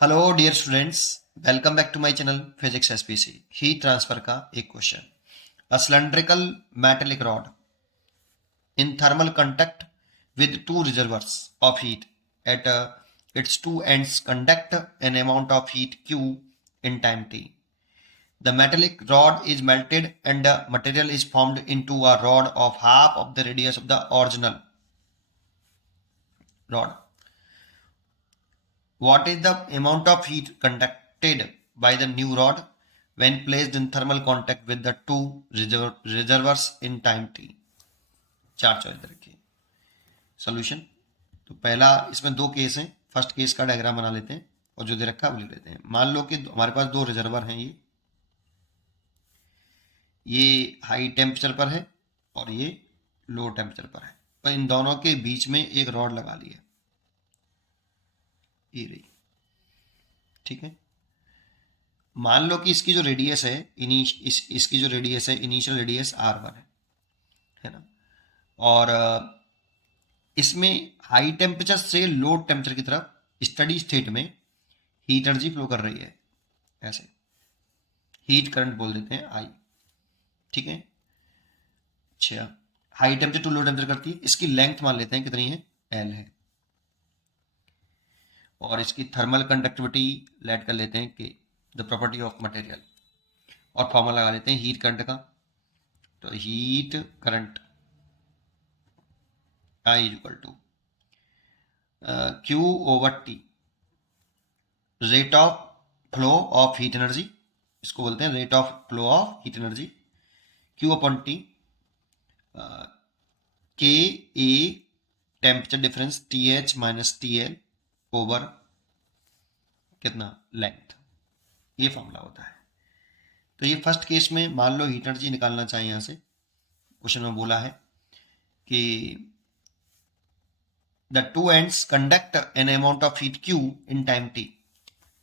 Hello dear students, welcome back to my channel physics SPC. Heat transfer का एक question. A cylindrical metallic rod in thermal contact with two reservoirs of heat at its two ends conduct an amount of heat q in time t. The metallic rod is melted and the material is formed into a rod of half of the radius of the original rod. What is the amount of heat conducted by the new rod when placed in thermal contact with the two reservoirs in time t? चार choice दे रखी है। Solution तो पहला, इसमें दो case हैं। First case का diagram बना लेते हैं और जो दे रखा है वो लिख लेते हैं। मान लो कि हमारे पास दो रिजर्वर हैं, ये हाई टेम्परेचर पर है और ये लो टेम्परेचर पर है, और इन दोनों के बीच में एक रॉड लगा ली है, ये रही। ठीक है, मान लो कि इसकी जो रेडियस है इसकी जो रेडियस है, इनिशियल रेडियस r1 है ना। और इसमें हाई टेम्परेचर से लो टेम्परेचर की तरफ स्टडी स्टेट में हीट एनर्जी फ्लो कर रही है, ऐसे हीट करंट बोल देते हैं आई। ठीक है, अच्छा, high temperature to low temperature करती है। इसकी लेंथ मान लेते हैं कितनी है, एल है, और इसकी थर्मल कंडक्टिविटी लेट कर लेते हैं के, द प्रॉपर्टी ऑफ मटेरियल, और फॉर्मूला लगा लेते हैं हीट करंट का। तो heat current I is equal to Q over T, rate of flow of heat energy, इसको बोलते हैं rate of flow of heat energy, Q upon T, K A temperature difference T H minus T L over कितना, length. ये formula होता है। तो ये first case में मान लो हीट एनर्जी निकालना चाहिए। यहाँ से क्वेश्चन में बोला है कि the two ends conduct an amount of heat Q in time T.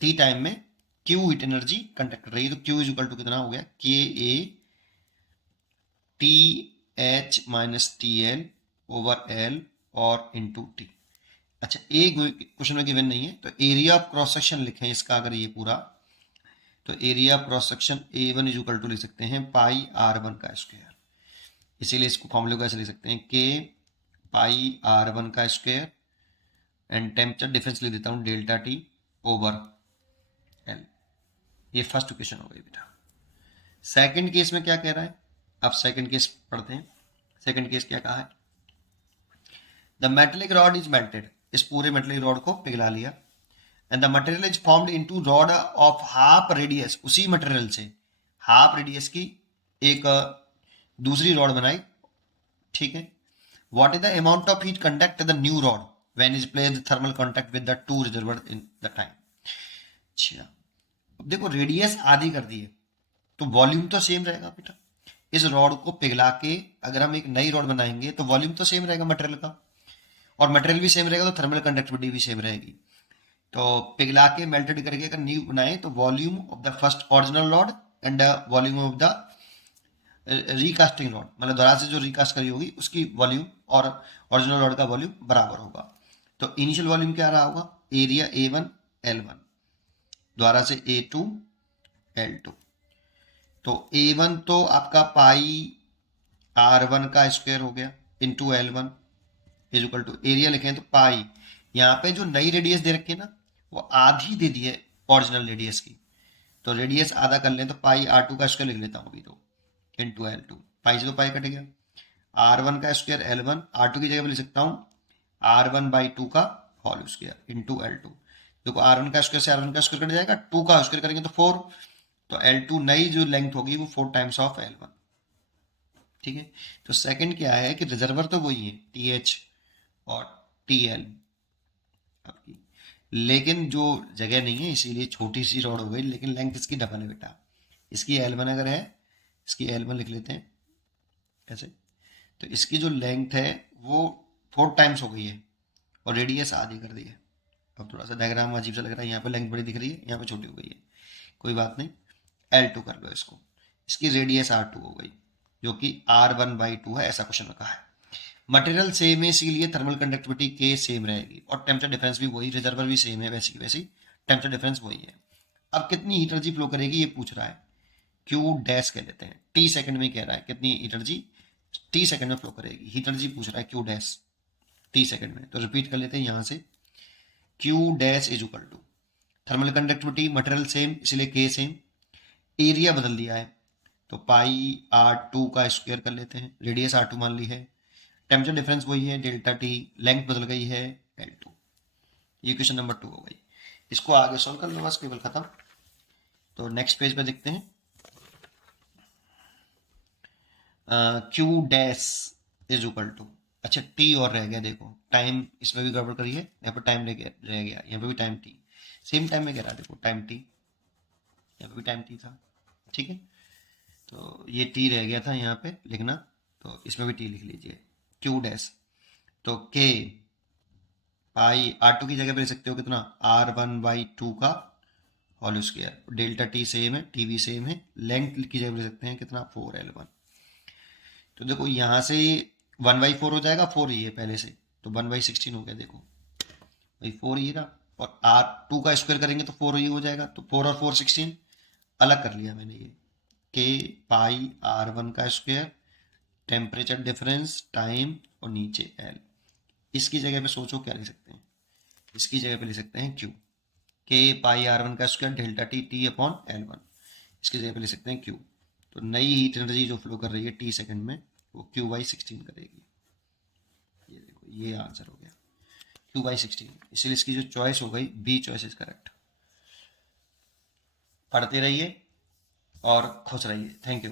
T time में क्यू हीट एनर्जी कंडक्ट कर रही है, तो क्यू इज इक्वल टू कितना हो गया, के A T H minus T L over L और इंटू टी। अच्छा, एक क्वेश्चन में गिवन नहीं है, तो एरिया ऑफ क्रॉस सेक्शन लिखें इसका अगर ये पूरा, तो area of cross section a one is equal to लिख सकते हैं पाई आर वन का स्क्वायर। इसीलिए इसको फॉर्मूले को ऐसे लिख सकते हैं, के पाई आर वन का स्क्वायर एंड टेम्परेचर डिफरेंस लिख देता हूँ डेल्टा टी ओवर एल। ये फर्स्ट क्वेश्चन हो गई बेटा। सेकंड केस में क्या कह रहा है, अब सेकंड केस पढ़ते हैं। सेकंड केस क्या कहा है, the metallic rod is melted, इस पूरे मेटेलिक रॉड को पिघला लिया, and the material is formed into rod of half radius, उसी मटेरियल से हाफ रेडियस की एक दूसरी रॉड बनाई। ठीक है, what is the amount of heat conduct the new rod when is placed thermal contact with the two reservoir in the time. अच्छा, अब देखो रेडियस आधी कर दी है, तो वॉल्यूम तो सेम रहेगा बेटा। इस रॉड को पिघला के अगर हम एक नई रॉड बनाएंगे तो वॉल्यूम तो सेम रहेगा मटेरियल का, और मटेरियल भी सेम रहेगा तो थर्मल कंडक्टिविटी भी सेम रहेगी। तो पिघला के मेल्टेड करके अगर न्यू बनाए तो volume of the first original rod and volume of the recasting rod, मतलब दोबारा से जो रिकास्ट करी होगी उसकी वॉल्यूम और ओरिजिनल रॉड का वॉल्यूम बराबर होगा। तो इनिशियल वॉल्यूम क्या रहा होगा, area A one L one, द्वारा से ए टू एल टू। तो ए वन तो आपका पाई आर वन का स्क्वायर हो गया into l one is equal to, area लिखें तो पाई, यहाँ पे जो नई रेडियस दे रखी है ना वो आधी दे दी है ओरिजिनल रेडियस की, तो रेडियस आधा कर लें तो पाई आर टू का स्क्वायर लिख लेता हूँ अभी, तो इंटू एल टू, पाई से तो पाई कट गया, आर वन का square L one, R two की जगह पे लिख सकता हूँ आर वन बाई टू का whole square into L two. देखो आर वन का स्क्वायर से आर वन का स्क्वायर कट जाएगा, टू का स्क्वायर करेंगे तो फोर, तो एल टू नई जो लेंथ होगी वो four times of L one. ठीक है, तो सेकंड क्या है कि रिजर्वर तो वही है टी एच और टी एल आपकी, लेकिन जो जगह नहीं है इसीलिए छोटी सी रॉड हो गई, लेकिन लेंथ इसकी डबल है बेटा। इसकी एल वन अगर है, इसकी एल वन लिख लेते हैं ऐसे, तो इसकी जो लेंथ है वो फोर टाइम्स हो गई है और रेडियस आधी कर दी है। अब थोड़ा सा डायग्राम अजीब सा लग रहा है, यहाँ पे लेंथ बड़ी दिख रही है, यहाँ पे छोटी हो गई है, कोई बात नहीं, एल टू कर लो इसको। इसकी रेडियस आर टू हो गई जो कि आर वन बाई टू है, ऐसा क्वेश्चन में कहा है। मटेरियल सेम है इसीलिए थर्मल कंडक्टिविटी के सेम रहेगी, और टेम्परेचर डिफरेंस भी वही, रिजर्वर भी सेम है वैसी की वैसी, टेम्परेचर डिफरेंस वही है। अब कितनी हीट एनर्जी फ्लो करेगी ये पूछ रहा है, क्यू डैश कह लेते हैं, टी सेकंड में कह रहा है कितनी हीट एनर्जी टी सेकंड में फ्लो करेगी। हीट एनर्जी पूछ रहा है क्यू डैश टी सेकंड में, तो रिपीट कर लेते हैं यहाँ से, Q dash is equal to thermal conductivity material same इसलिए के सेम, एरिया बदल दिया है तो पाई आर टू का स्क्वायर कर लेते हैं, रेडियस आर टू मान ली है, टेम्परेचर डिफरेंस वही है डेल्टा टी, लेंथ बदल गई है एल टू। ये क्वेश्चन नंबर 2 हो गई। इसको आगे सॉल्व कर लो बस, केवल खत्म। तो नेक्स्ट पेज पे देखते हैं, Q dash is equal to, अच्छा टी और रह गया, देखो टाइम इसमें भी गड़बड़ करी है, यहाँ पर टाइम रह गया, यहाँ पे भी टाइम टी, सेम टाइम में कह रहा है, देखो टाइम टी, यहाँ पे भी टाइम टी था, ठीक है। तो ये टी रह गया था यहाँ पे लिखना, तो इसमें भी टी लिख लीजिए, क्यू डैश, तो के पाई आर टू की जगह पे लिख सकते हो कितना, आर वन बाई टू का whole square, delta T same है, टी भी सेम है, लेंथ की जगह पे लिख सकते हैं कितना, 4L1। तो देखो यहाँ से 1/4 हो जाएगा, 4 ही है पहले से, तो 1/16 हो गया, देखो भाई 4 ही ना, और आर टू का स्क्वायर करेंगे तो 4 ही हो जाएगा, तो 4 और 4 16, अलग कर लिया मैंने ये, के पाई R1 का स्क्वायर, टेम्परेचर डिफरेंस, टाइम और नीचे एल। इसकी जगह पे सोचो क्या लिख सकते हैं, इसकी जगह पे लिख सकते हैं क्यू, के पाई R1 का square delta T T upon L1, इसकी जगह पे लिख सकते हैं क्यू। तो नई हीट एनर्जी जो फ्लो कर रही है टी सेकंड में वो Q/16 करेगी। ये देखो ये आंसर हो गया Q/16, इसलिए इसकी जो चॉइस हो गई बी चॉइस इज करेक्ट। पढ़ते रहिए और खुश रहिए, थैंक यू।